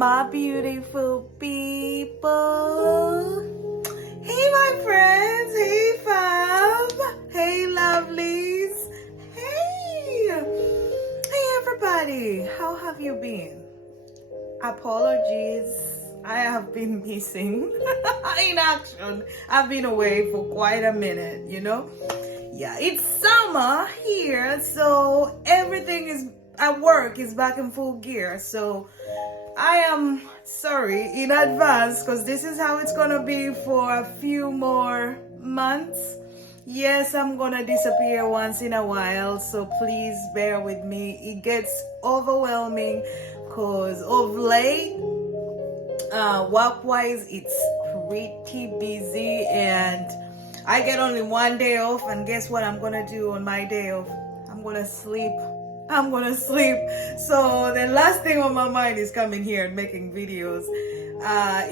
my beautiful people. Hey, my friends. Hey, fam. Hey, lovelies. Hey. Hey, everybody. How have you been? Apologies. I have been missing in action. I've been away for quite a minute, Yeah, it's summer here, so everything is at work is back in full gear. So I am sorry in advance because this is how it's gonna be for a few more months. Yes, I'm gonna disappear once in a while, so please bear with me. It gets overwhelming because of late, work-wise, it's pretty busy and I get only one day off, and guess what I'm gonna do on my day off? I'm gonna sleep. So the last thing on my mind is coming here and making videos.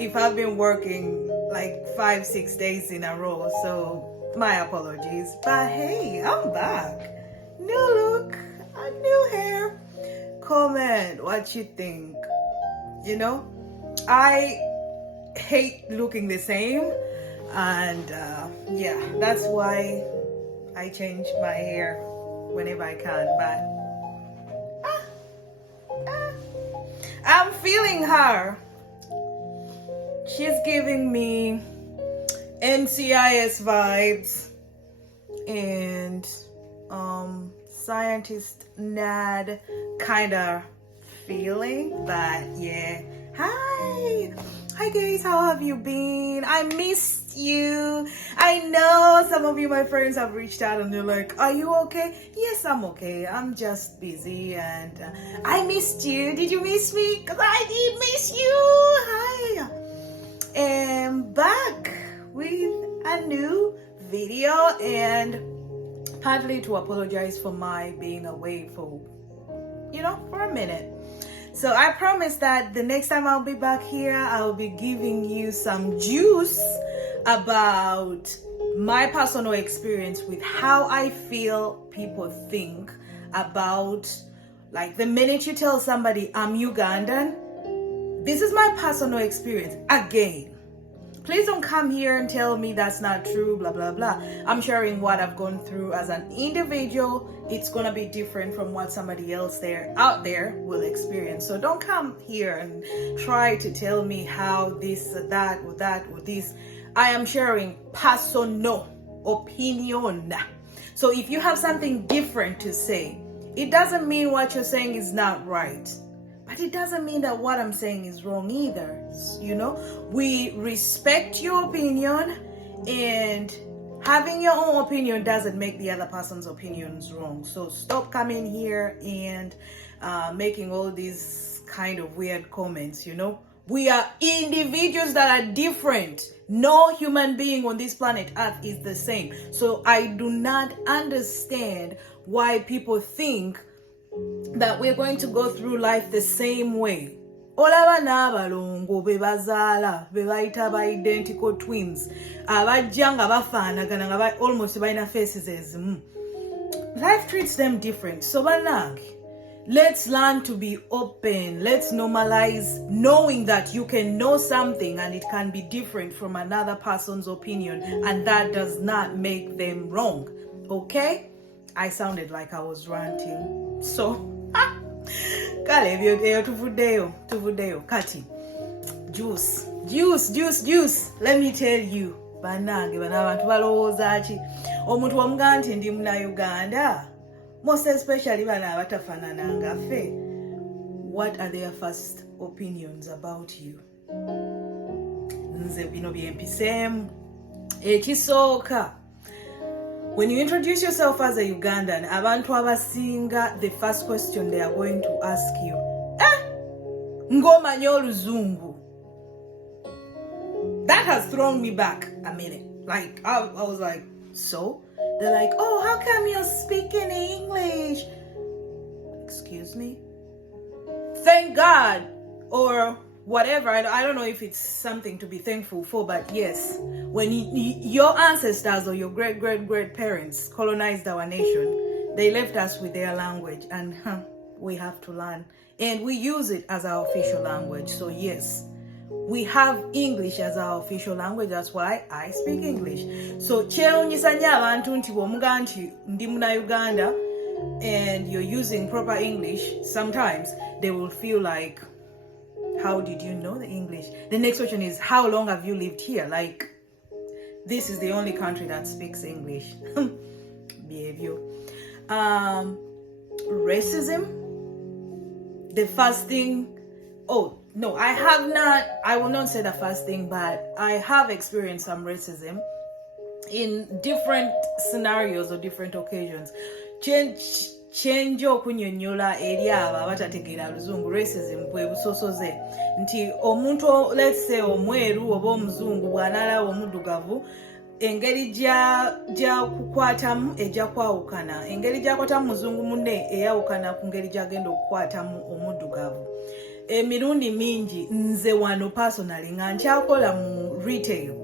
If I've been working like 5-6 days in a row, so my apologies. But hey, I'm back. New look, a new hair. Comment what you think. I hate looking the same, and yeah, that's why I change my hair whenever I can. But I'm feeling her. She's giving me NCIS vibes and scientist NAD kind of feeling. But yeah, hi guys, how have you been? I missed you. I know some of you, my friends, have reached out and they're like, are you okay? Yes, I'm okay. I'm just busy, and I missed you. Did you miss me? Because I did miss you. Hi. And back with a new video, and partly to apologize for my being away for a minute. So I promise that the next time I'll be back here, I'll be giving you some juice about my personal experience with how I feel people think about, like, the minute you tell somebody I'm Ugandan. This is my personal experience. Again, please don't come here and tell me that's not true, blah, blah, blah. I'm sharing what I've gone through as an individual. It's going to be different from what somebody else out there will experience. So don't come here and try to tell me how this or that or that or this. I am sharing personal opinion. So if you have something different to say, it doesn't mean what you're saying is not right. But it doesn't mean that what I'm saying is wrong either. We respect your opinion, and having your own opinion doesn't make the other person's opinions wrong. So stop coming here and making all these kind of weird comments. We are individuals that are different. No human being on this planet Earth is the same. So I do not understand why people think that we're going to go through life the same way. Olaba n'abalongo bebazaala bebayita ba identical twins abajja nga bafaanagana nga almost balina faces ezimu. Life treats them different. So bannange, let's learn to be open. Let's normalize knowing that you can know something and it can be different from another person's opinion, and that does not make them wrong. Okay? I sounded like I was ranting. So kale ebyo tuvuddeyo kati juice. Let me tell you, bannange bano abantu balowooza ki? Omuntu wamugamba nti ndi Munnayuganda, most especially bano abatafaanana nga ffe. What are their first opinions about you? Nze bino byempiseemu. Ekisooka, when you introduce yourself as a Ugandan, abantu abasinga, the first question they are going to ask you, ng'omanya oluzungu? That has thrown me back a minute. Like, I was like, so? They're like, oh, how come you're speaking English? Excuse me? Thank God, or whatever. I don't know if it's something to be thankful for, but yes, when your ancestors or your great parents colonized our nation, they left us with their language, and we have to learn. And we use it as our official language. So yes, we have English as our official language. That's why I speak English. So kyewuunyisa nnyo abantu nti bw'omugaa nti ndi muna Uganda and you're using proper English, sometimes they will feel like, how did you know the English? The next question is, how long have you lived here? Like, this is the only country that speaks English. Behavior. Racism. The first thing, oh no, I will not say the first thing, but I have experienced some racism in different scenarios or different occasions. Change okunyonyola eri abo abatategeera luzungu. Racism bwe busosoze nti omuntu, let's say omweru oba omuzungu bw'anaalaba omuddugavu, engeri gya kukwatamu ejja kwawukana, engeri gyakwatamu muzungu munne eyawukana ku ngeri gyagenda okukwatamu omuddugavu. Emirundi mingi nze wano personally nga nkyakola mu retail,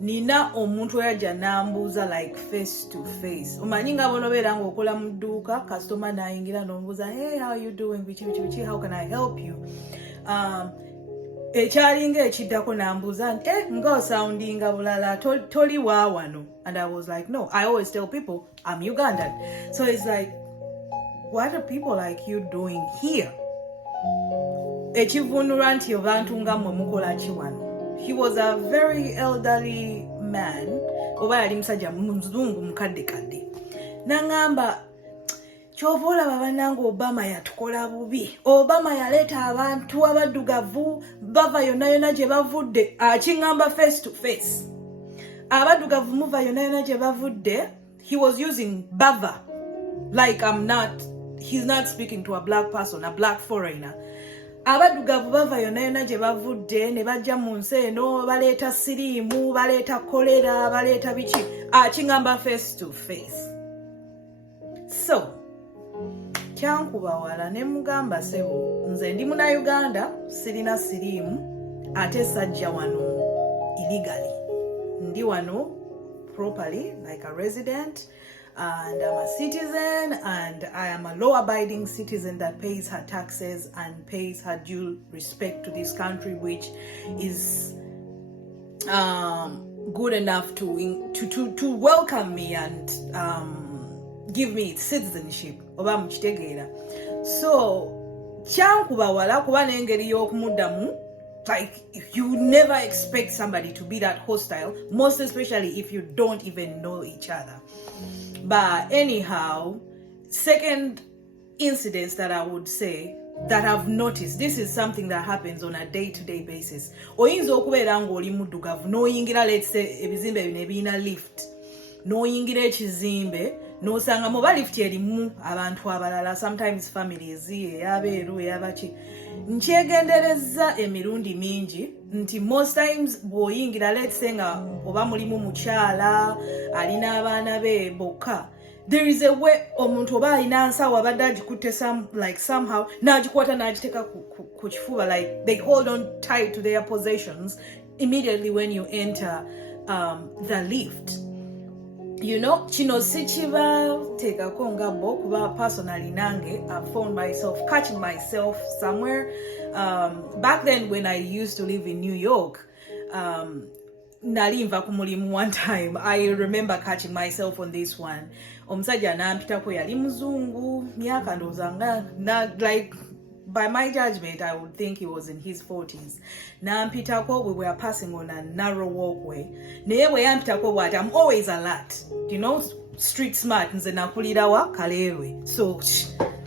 nina omuntu eyajja n'ambuuza like face to face. Omanyi nga bonobeera ng'okola mu dduuka, customer n'ayingira n'omubuuza, hey, how are you doing, biki, how can I help you? Ekyalinga ekiddako n'ambuuza nti nga osoundinga bulala, toli wa wano. And I was like, no, I always tell people I'm Ugandan. So it's like, what are people like you doing here? Ekivunula nti abantu nga mmwe mukola ki wano? He was a very elderly man, oba yali musajja muzungu mukaddekadde. N'angamba, kyova olaba bannange Obama yatukola bubi. Obama yaleeta abantu abaddugavu bava yonna gye bavudde. Akiŋŋamba face to face. Abaddugavu muva yonna gye bavudde. He was using bava. Like he's not speaking to a black person, a black foreigner. Abaddugavu bava yonna gye bavudde ne bajja mu nsi eno, baleeta siriimu, baleeta kolera, baleeta biki. Akiŋŋamba face to face. So, kyankuba wala ne mugamba sebo, nze ndi muna Uganda, sirina siriimu, ate sajja wano illegally. Ndi wano properly, like a resident, and I'm a citizen, and I am a law-abiding citizen that pays her taxes and pays her due respect to this country, which is good enough to welcome me and give me its citizenship. Oba mukitegeera. So kyankuba wala kuba n'engeri y'okumuddamu, like you never expect somebody to be that hostile, most especially if you don't even know each other. But anyhow, second incidents that I would say that I've noticed, this is something that happens on a day-to-day basis. Oyinza okubeera ng'oli muddugavu n'oyingira, let's say ebizimbe bino ebiina lift, n'oyingira ekizimbe n'osanga mu lift erimu abantu abalala, sometimes families, ey'abeeru ey'abaki. Nkyegenderezza emirundi mingi nti most times bw'oyingira, let's say nga oba mulimu mukyala alina abaana be bokka, there is a way omuntu oba alina nsawo abadde agikutte somehow n'agikwata n'agiteeka ku kifuba, like they hold on tight to their possessions immediately when you enter the lift. You know, kino sikibateekako nga bo kuba personally nange I found myself catching myself somewhere. Back then when I used to live in New York, nali nva ku mulimu one time, I remember catching myself on this one. Omusajja n'ampitako yali muzungu, myaka ndowooza nga like by my judgment, I would think he was in his 40s. Nampitako, we were passing on a narrow walkway. Naye we yampitako what? I'm always alert. You know, street smart. Nze nakulirawa Kaleerwe. So,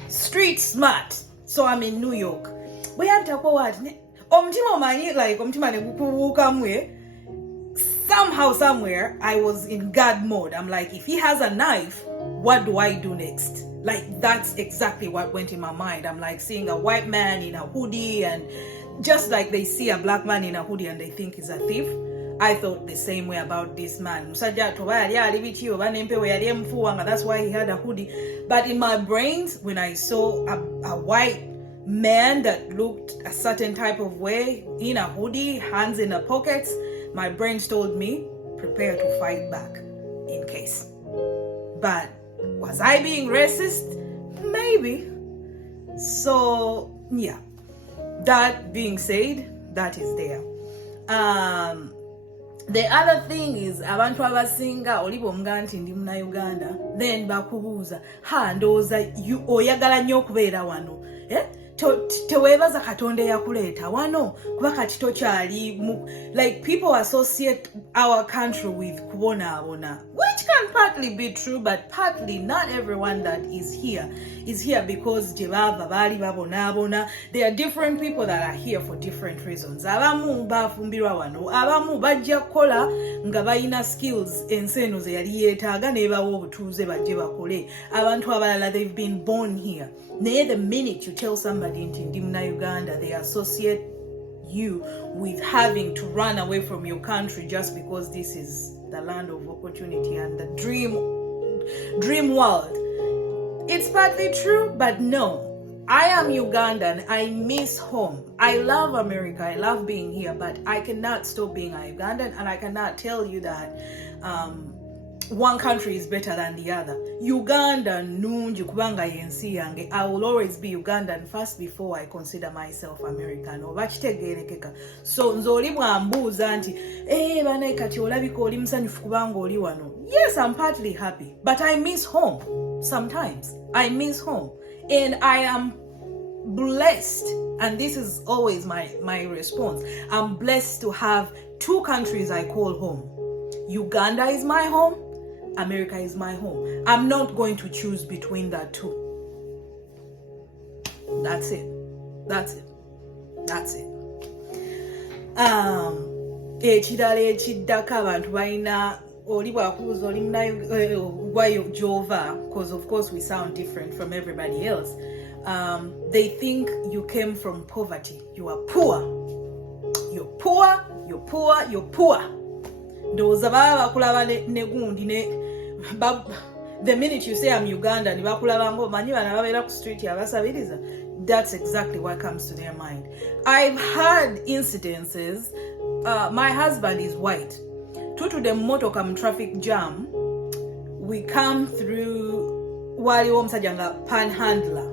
street smart. So I'm in New York. We yampitako what? Omutima omanyi, like, omutima ne gukubuukamwe. Somehow, somewhere, I was in guard mode. I'm like, if he has a knife, what do I do next? Like, that's exactly what went in my mind. I'm like seeing a white man in a hoodie, and just like they see a black man in a hoodie and they think he's a thief, I thought the same way about this man. That's why he had a hoodie. But in my brains, when I saw a white man that looked a certain type of way in a hoodie, hands in the pockets, my brains told me, prepare to fight back in case. But was I being racist? Maybe. So yeah, that being said, that is there. The other thing is abantu abasinga oli bw'omugaa nti ndi muna Uganda, then bakubuuza ndowooza oyagala nnyo okubeera wano, teweebaza Katonda eyakuleeta wano kuba kati tokyali like people associate our country with kubonaabona, which can partly be true, but partly not everyone that is here because gye baava baali babonaabona. There are different people that are here for different reasons. Abamu baafumbirwa wano, abamu bajja kukola nga balina skills ensi eno ze yali yeetaaga n'ebawa obutuuze bajje bakole. Abantu abalala, they've been born here. Naye the minute you tell somebody nti ndi muna Uganda, they associate you with having to run away from your country just because this is the land of opportunity and the dream world. It's partly true, but no. I am Ugandan. I miss home. I love America. I love being here, but I cannot stop being a Ugandan, and I cannot tell you that one country is better than the other. Uganda nungi kubanga yensi yange. I will always be Ugandan first before I consider myself American. Oba kitegeerekeka. So nzoli bwambuuza nti banaye kati olabika oli musanyufu kubanga oli wano. Yes, I'm partly happy, but I miss home. Sometimes I miss home, and I am blessed, and this is always my response. I'm blessed to have two countries I call home. Uganda is my home, America is my home. I'm not going to choose between that two. That's it. Ekirala ekiddako abantu balina oli bwakubuuza oli munayo gy'ova, because of course we sound different from everybody else. They think you came from poverty. You are poor. You're poor. Ndowooza baba bakulaba ne gundi the minute you say I'm Ugandan, bakulaba ng'omanyi bana babeera ku street abasabiriza. That's exactly what comes to their mind. I've had incidences. My husband is white. To the motoka mu traffic jam, we come through waliwo omusajja nga panhandler,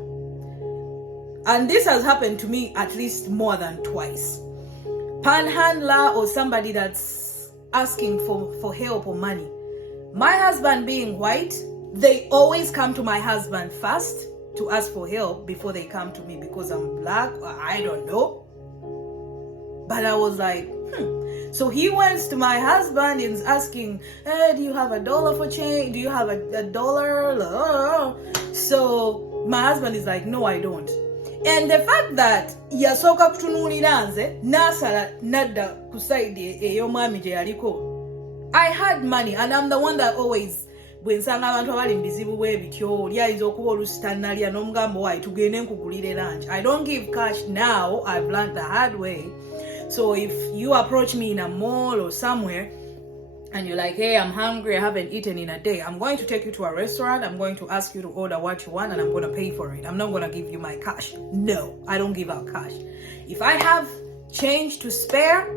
and this has happened to me at least more than twice. Panhandler or somebody that's asking for help or money. My husband being white, they always come to my husband first to ask for help before they come to me because I'm black, or I don't know. But I was like, So he went to my husband and is asking, do you have $1 for change? Do you have a dollar? So my husband is like, no, I don't. And the fact that yasoka kutunulira nze nasala nadda ku side ey'omwami gye yaliko. I had money, and I'm the one that always bwe nsanga abantu abali mu bizibu bwe bityo oli ayinza okuba olusitanalya n'omugambo waayi tugende nkugulire lunch. I don't give cash now. I've learned the hard way. So if you approach me in a mall or somewhere and you're like, hey, I'm hungry, I haven't eaten in a day, I'm going to take you to a restaurant, I'm going to ask you to order what you want, and I'm going to pay for it. I'm not going to give you my cash. No, I don't give out cash. If I have change to spare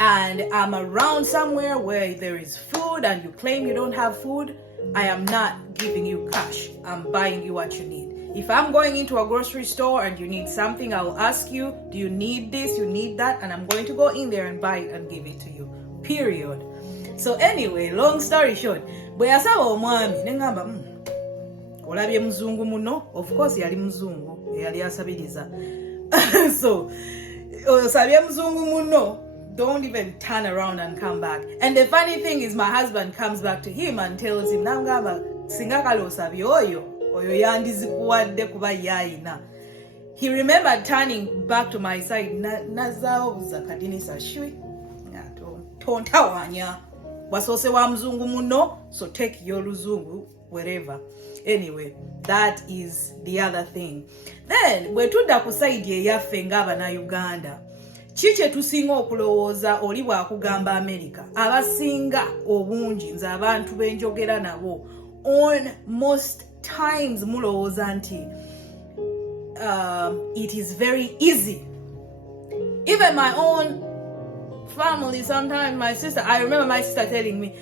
and I'm around somewhere where there is food and you claim you don't have food, I am not giving you cash. I'm buying you what you need. If I'm going into a grocery store and you need something, I will ask you, do you need this, you need that? And I'm going to go in there and buy it and give it to you. Period. So anyway, long story short, bwe yasaba omwami nengamba olabye muzungu muno. Of course yali muzungu yali asabiriza. So osabye muzungu muno, don't even turn around and come back. And the funny thing is, my husband comes back to him and tells him, nangamba singa kale osabye oyo yandizikuwadde kuba yayina. He remembered turning back to my side. Nazao zakadinisa shwi tontawanya wasose wa mzungu muno, so take your luzungu wherever. Anyway, that is the other thing. Then bwe tudda ku side eyaffe ng'abana Uganda, kiki tusinga okulowooza oli bwakugamba America? Abasinga obungi nze abantu benjogera nabo on most times mulowooza nti it is very easy. Even my own family, sometimes my sister, I remember my sister telling me,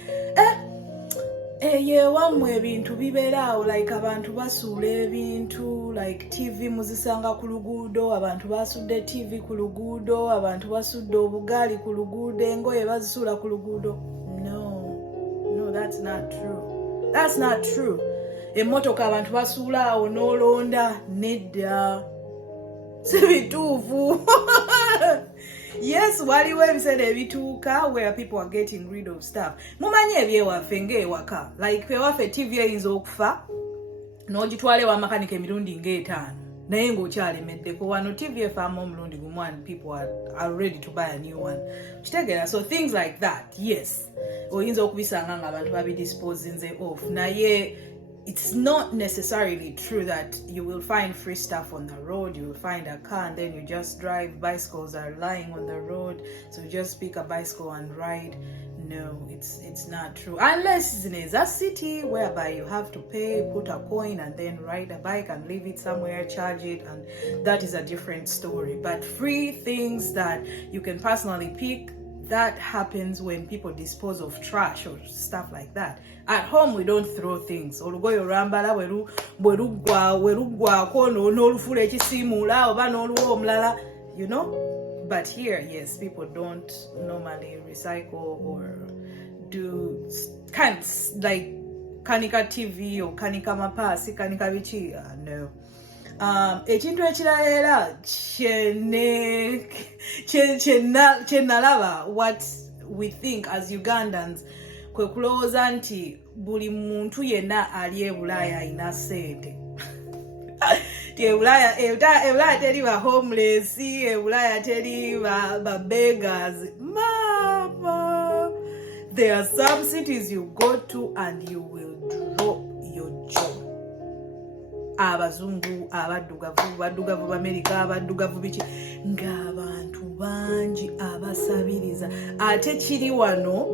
ye wamwe ebintu bibeeraawo like abantu basuula ebintu like TV muzisanga ku luguudo, abantu basudde TV ku luguudo, abantu basudde obugaali ku luguudo, engoye bazisuula ku luguudo. No, that's not true. That's not true. Emmotoka abantu basuula awo n'olonda, nedda. Si bituufu. Yes, waliwo ebiseera ebituuka where people are getting rid of stuff. Mumanye ebyewaffe ng'ewaka. Like ewaffe TV eyinza okufa n'ogitwala ewa makanika emirundi ng'etaano naye ng'okyalemeddeko. Wano TV efaamu omulundi gumu and people are ready to buy a new one. Kitegeera, so things like that, yes. Oyinza okubisanga ng'abantu babidisposinze off. Naye it's not necessarily true that you will find free stuff on the road. You will find a car and then you just drive. Bicycles are lying on the road, so you just pick a bicycle and ride. No, it's not true. Unless it's a city whereby you have to pay, put a coin and then ride a bike and leave it somewhere, charge it, and that is a different story. But free things that you can personally pick, that happens when people dispose of trash or stuff like that. At home, we don't throw things. Olugoyo rambala werugwako n'olufula ekisimula oba n'oluwa omulala, you know. But here, yes, people don't normally recycle or do kind like kanika TV or kanika mapasi, kanika bichi. No. Ekintu ekirala era kyenalaba what we think as Ugandans kwe kulowooza nti buli muntu yenna ali e Bulaaya alina ssente. E Bulaaya teri ba homeless, e Bulaaya teri ba beggars. Mama, there are some cities you go to and you will drop your jaw. Abazungu, abaddugavu b'Amerika, abaddugavu biki, ng'abantu bangi abasabiriza. Ate kiri wano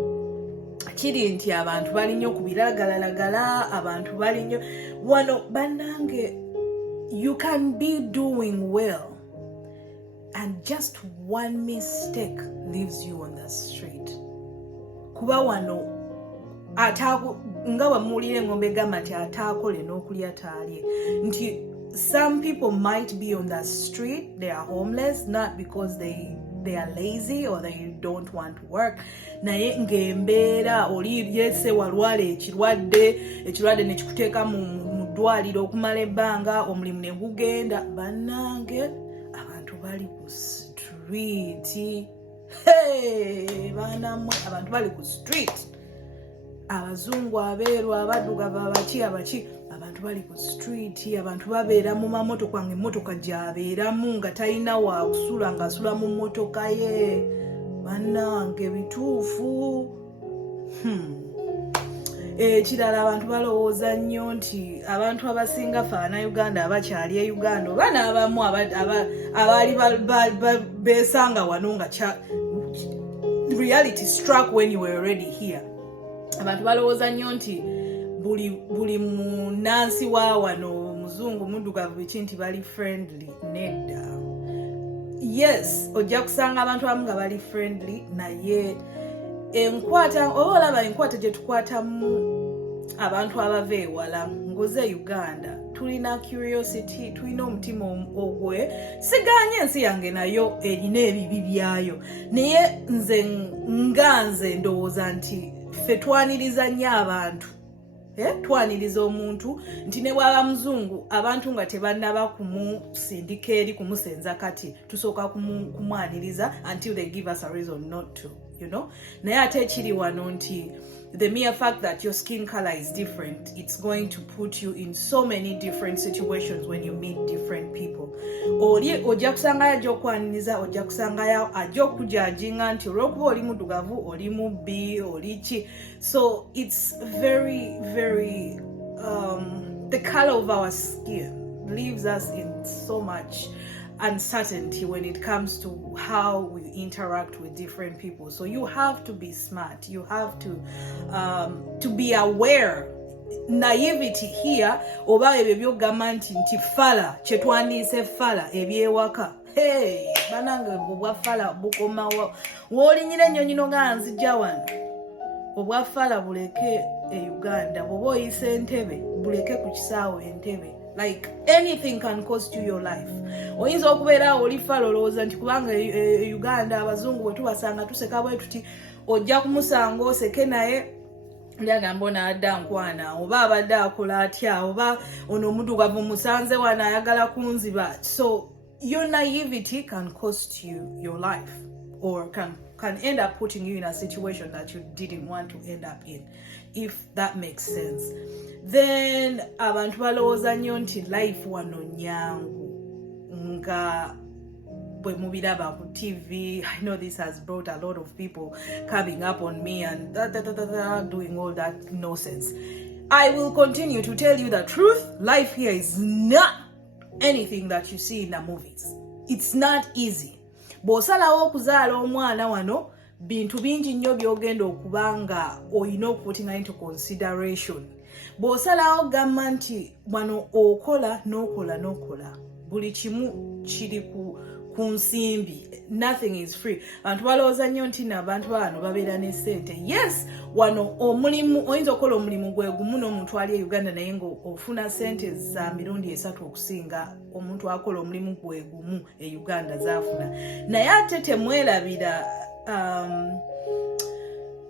kiri nti abantu bali nnyo ku biragalalagala, abantu bali nnyo wano bannange. You can be doing well and just one mistake leaves you on the street. Kuba wano nga bamuwulira engombe egamba nti ataakole n'okulya taalye, nti some people might be on the street, they are homeless, not because they are lazy or they don't want to work, naye ng'embeera oli yese walwala ekirwadde ne kikuteeka mu ddwaliro okumala ebbanga, omulimu ne gugenda. Bannange, abantu bali ku street. Baanamwe, abantu bali ku street. Abazungu, abeeru, abaddugavu, abaki, abantu bali ku street. Abantu babeera mu mamotoka, ng'emmotoka gy'abeeramu nga talina wa kusula, ng'asula mu mmotoka ye. Bannange, bituufu. Ekirala abantu balowooza nnyo nti abantu abasinga faana Uganda abakyali e Uganda oba n'abamu abaali beesanga wano nga reality struck when you were already here. Abantu balowooza nnyo nti buli munansi wa wano muzungu muddugavu biki nti bali friendly. Nedda. Yes, ojja kusanga abantu abamu nga bali friendly, naye enkwata oba olaba enkwata gye tukwatamu abantu abava ewala ngoze Uganda, tulina curiosity, tulina omutima ogwe. Siganye ensi yange nayo erina ebibi byayo, naye nze ndowooza nti ffe twaniriza nnyo abantu. Twaniriza omuntu nti ne bw'aba muzungu abantu nga tebannaba kumusindika eri kumusenza kati tusooka kumwaniriza until they give us a reason not to, you know. Naye ate ekiri wano nti the mere fact that your skin color is different, it's going to put you in so many different situations when you meet different people. Ojja kusangayo ajja okwaniriza, ojja kusangayo ajja okujajinga nti olw'okuba oli muddugavu, oli mubbi, oli ki. So it's very, very the color of our skin leaves us in so much uncertainty when it comes to how we interact with different people. So you have to be smart, you have to be aware. Naivety here oba ebyo byogamba nti fala kyetwandiise fala ebyewaka. Banange obwa fala bukoma wolinyira ennyonyi no nga nzijja wano. Obwa fala buleke Uganda bwoba oyisa entebe buleke ku kisaawe entebe. Like anything can cost you your life. Oyinza okubeera oli falo olowooza nti kubanga Uganda abazungu bwe tubasanga tuseka bwe tuti ojja kumusanga oseke naye lyagamba ono adda nkwana oba abadde akola atya oba ono omuddugavu musanze wano ayagala kunziba. So your naivety can cost you your life or can end up putting you in a situation that you didn't want to end up in, if that makes sense. Then abantu balowooza nnyo nti life wano nyangu nga bwe mubiraba ku TV. I know this has brought a lot of people coming up on me and doing all that nonsense. I will continue to tell you the truth. Life here is not anything that you see in the movies. It's not easy. Bw'osalawo okuzaala omwana wano bintu bingi nnyo by'ogenda okubanga olina okuputinga into consideration. Bw'osalawo gamba nti wano okola n'okola buli kimu kiri ku nsimbi. Nothing is free. Abantu balowooza nnyo nti n'abantu bano babeera ne ssente. Yes, wano omulimu oyinza okukola omulimu gwe gumu n'omuntu ali e Uganda naye ng'ofuna ssente za mirundi 3 okusinga omuntu akola omulimu gwe gumu e Uganda zafuna. Naye ate temwerabira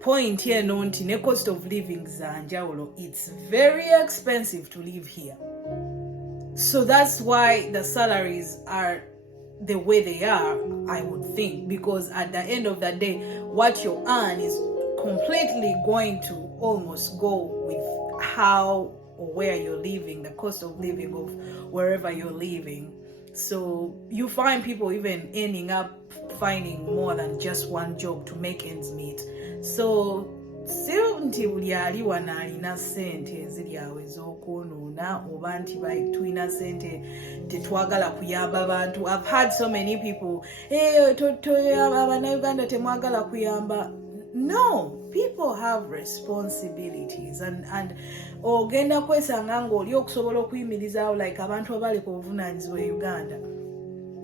point eno nti ne cost of living za njawulo. It's very expensive to live here. So that's why the salaries are the way they are, I would think, because at the end of the day, what you earn is completely going to almost go with how or where you're living, the cost of living of wherever you're living. So you find people even ending up finding more than just one job to make ends meet. So still nti buli ali wana alina ssente eziri awo ez'okwonoona oba nti tulina ssente tetwagala kuyamba abantu. I've had so many people, Abannayuganda temwagala kuyamba. No, people have responsibilities and ogenda kwesanga ng'oli okusobola okuyimirizaawo like abantu abaleka obuvunaanyizibwa e Uganda.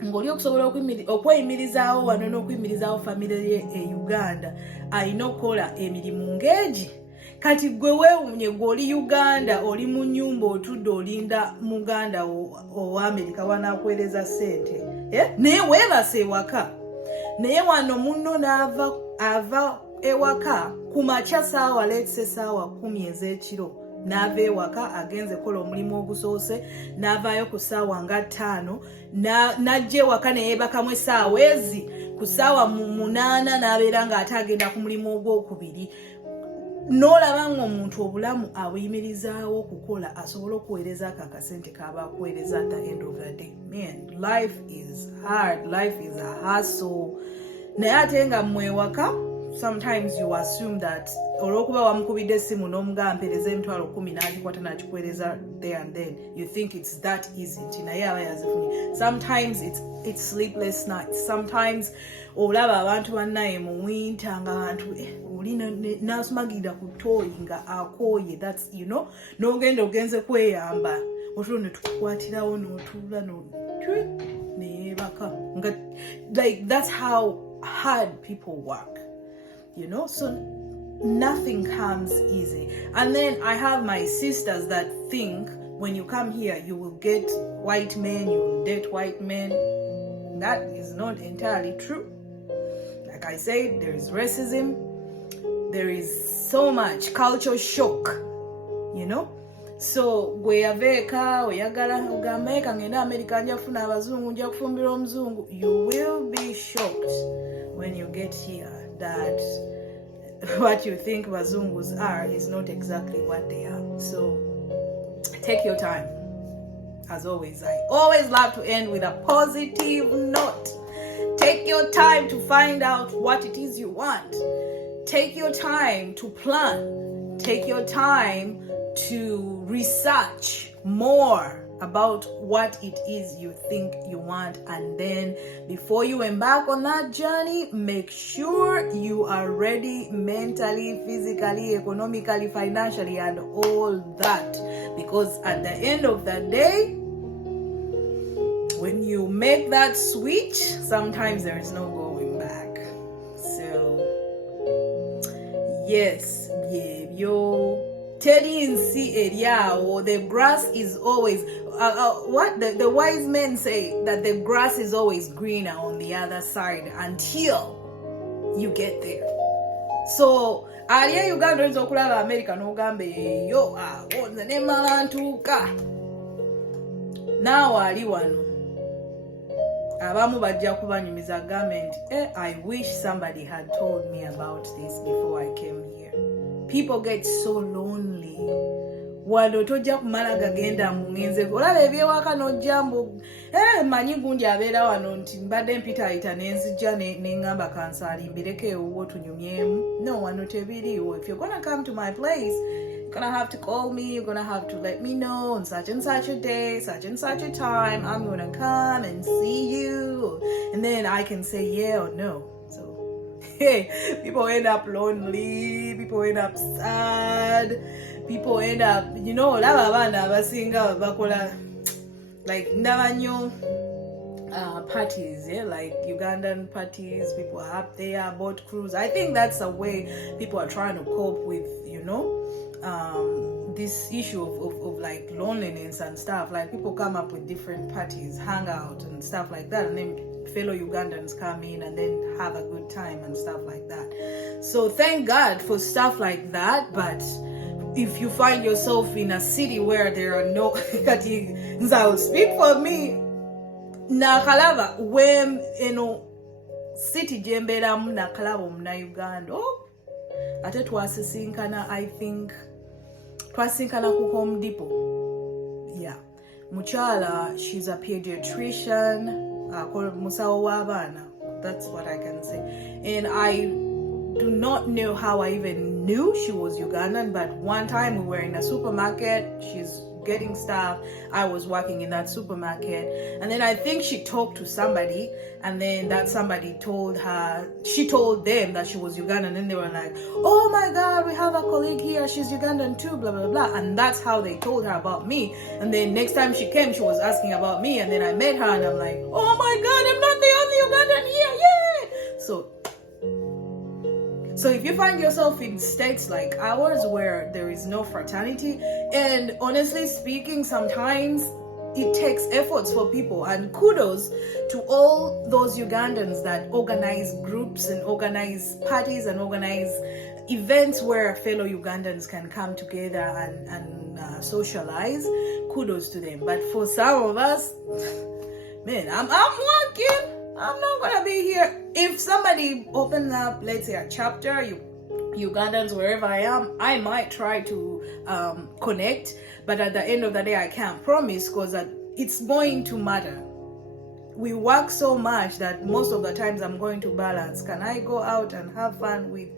Ng'oli okusobola okweyimirizaawo wano n'okuyimirizaawo famire ye e Uganda alina okukola emirimu ng'egi. Kati gwe weewuunye gw'oli Uganda oli mu nnyumba otudde olinda Muganda owa Amerika wanaakuweereza ssente. Naye weebase ewaka. Naye wano munno n'ava ewaka ku makya saawa lekise saawa 10 ez'ekiro. N'ava ewaka agenze kola omulimu ogusoose n'avaayo ku ssaawa nga 5 n'ajja ewaka ne yeebakamu essaawa ezi ku ssaawa 8 n'abeera ng'ate agenda ku mulimu ogwokubiri. N'olaba ng'omuntu obulamu abuyimirizaawo okukola asobola okuweereza ako akasente k'aba akuweereza at the end of the day. Man, life is hard. Life is a hustle. Naye ate nga mwewaka, sometimes you assume that olwokuba wamukubidde essimu n'omugamba mpeereza emitwalo 10 n'agikwata n'agikuweereza there and then, you think it's that easy nti naye aba yazifunye. Sometimes it's sleepless nights. Sometimes olaba abantu bannaye mu winter nga abantu oli n'asumagirira ku ttooyi nga akooye, that's n'ogenda ogenze kweyamba otulo ne tukukwatirawo n'otuula neyeebaka. Like that's how hard people work. So nothing comes easy. And then I have my sisters that think when you come here you will get white men, you will date white men. That is not entirely true. Like I said, there is racism, there is so much culture shock, So gwe yaveeka oyagala ogameka ngenda America nja kufuna abazungu nja kufumbira omuzungu, you will be shocked when you get here that what you think bazungus are is not exactly what they are. So take your time. As always, I always love to end with a positive note. Take your time to find out what it is you want. Take your time to plan. Take your time to research more about what it is you think you want, and then before you embark on that journey, make sure you are ready mentally, physically, economically, financially, and all that, because at the end of the day, when you make that switch, sometimes there is no going back. So yes, yo, teri nsi eriawo, the grass is always what the wise men say, that the grass is always greener on the other side until you get there. So ali Uganda oyinza okulaba America n'ogamba eyo nze ne mala ntuuka, naawe ali wano abamu bajja kubanyumiza gavumenti. I wish somebody had told me about this before I came here. People get so lonely. Wano tojja kumala gagenda mu ngenze olaba ebyewaka n'ojjambu manyi gundi abeera wano nti mbadde mpita ayita nenzijja neŋŋamba kansalimbireko ewuwo tunyumyemu. No, wano tebiriiwo. If you're gonna come to my place, you're gonna have to call me, you're gonna have to let me know on such and such a day, such and such a time, I'm gonna come and see you, and then I can say yeah or no. So people end up lonely, people end up sad, people end up, laba abaana abasinga bakola like ndabanyo parties, like Ugandan parties. People are up there, boat cruise. I think that's a way people are trying to cope with, this issue of like loneliness and stuff. Like people come up with different parties, hang out and stuff like that, and then fellow Ugandans come in and then have a good time and stuff like that. So thank God for stuff like that. But if you find yourself in a city where there are no I will speak for me nakalaba when city jemberamu nakalaba omuna Uganda ate twasisinkana, I think twasinkana ku Home Depot. Yeah, muchala, she's a pediatrician, musawo w'abaana, that's what I can say. And I do not know how I even knew she was Ugandan, but one time we were in a supermarket, she's getting stuff, I was working in that supermarket, and then I think she talked to somebody, and then that somebody she told them that she was Ugandan, and they were like, oh my god, we have a colleague here, she's Ugandan too, blah blah blah. And that's how they told her about me. And then next time she came, she was asking about me, and then I met her and I'm like, oh my god, I'm not the only Ugandan here, yay! So if you find yourself in states like ours where there is no fraternity, and honestly speaking, sometimes it takes efforts for people, and kudos to all those Ugandans that organize groups and organize parties and organize events where fellow Ugandans can come together and socialize. Kudos to them. But for some of us, man, I'm working. I'm not gonna be here. If somebody opens up, let's say, a chapter, Ugandans, wherever I am, I might try to connect, but at the end of the day, I can't promise, because it's going to matter. We work so much that most of the times I'm going to balance. Can I go out and have fun with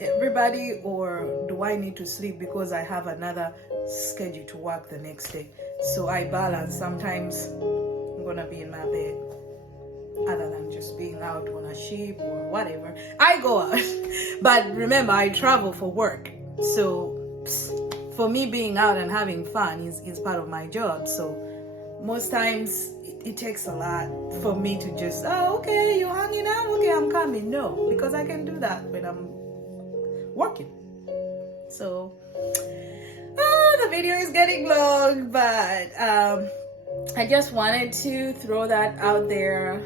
everybody, or do I need to sleep because I have another schedule to work the next day? So I balance. Sometimes I'm gonna be in my bed, other than just being out on a ship or whatever. I go out. But remember, I travel for work. So for me, being out and having fun is part of my job. So most times it takes a lot for me to just, okay, you're hanging out? Okay, I'm coming. No, because I can do that when I'm working. So the video is getting long, but I just wanted to throw that out there.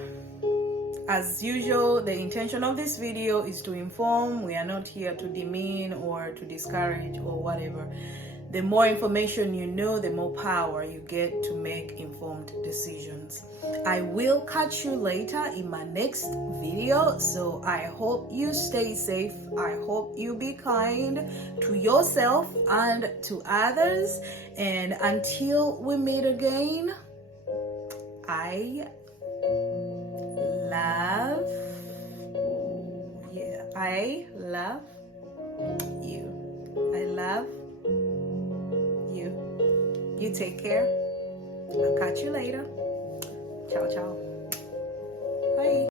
As usual, the intention of this video is to inform. We are not here to demean or to discourage or whatever. The more information you know, the more power you get to make informed decisions. I will catch you later in my next video. So I hope you stay safe. I hope you be kind to yourself and to others. And until we meet again, I love you. I love you. You take care. I'll catch you later. Ciao, ciao. Bye.